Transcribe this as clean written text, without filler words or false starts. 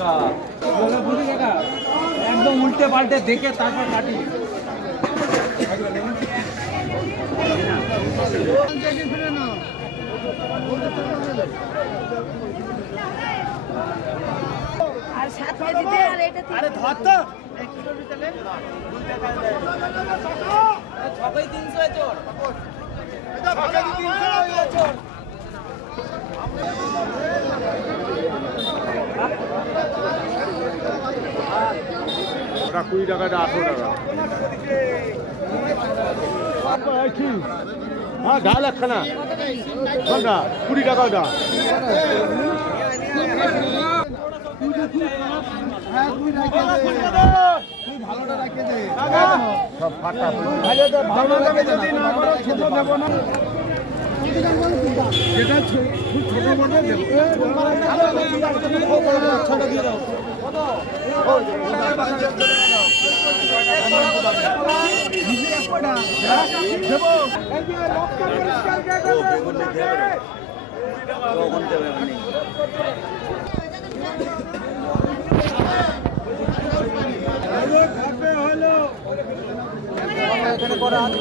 টাকা। একদম উল্টে পাল্টে দেখে তারপর কাটি। আর 7 কেজিতে আর এটা আরে ধর তো 1 কিলো নিতে 300 এ চোর এটা 300 এ চোর। ওটা 20 টাকাটা 18 টাকা। হ্যাঁ ঢাল একখানা কোনটা 20 টাকা ওটা। ভালোটা রাখে দে সব ফাটা যেটা ছোট বড় দেবো ছোট দিয়ে দাও এখানে করা আছে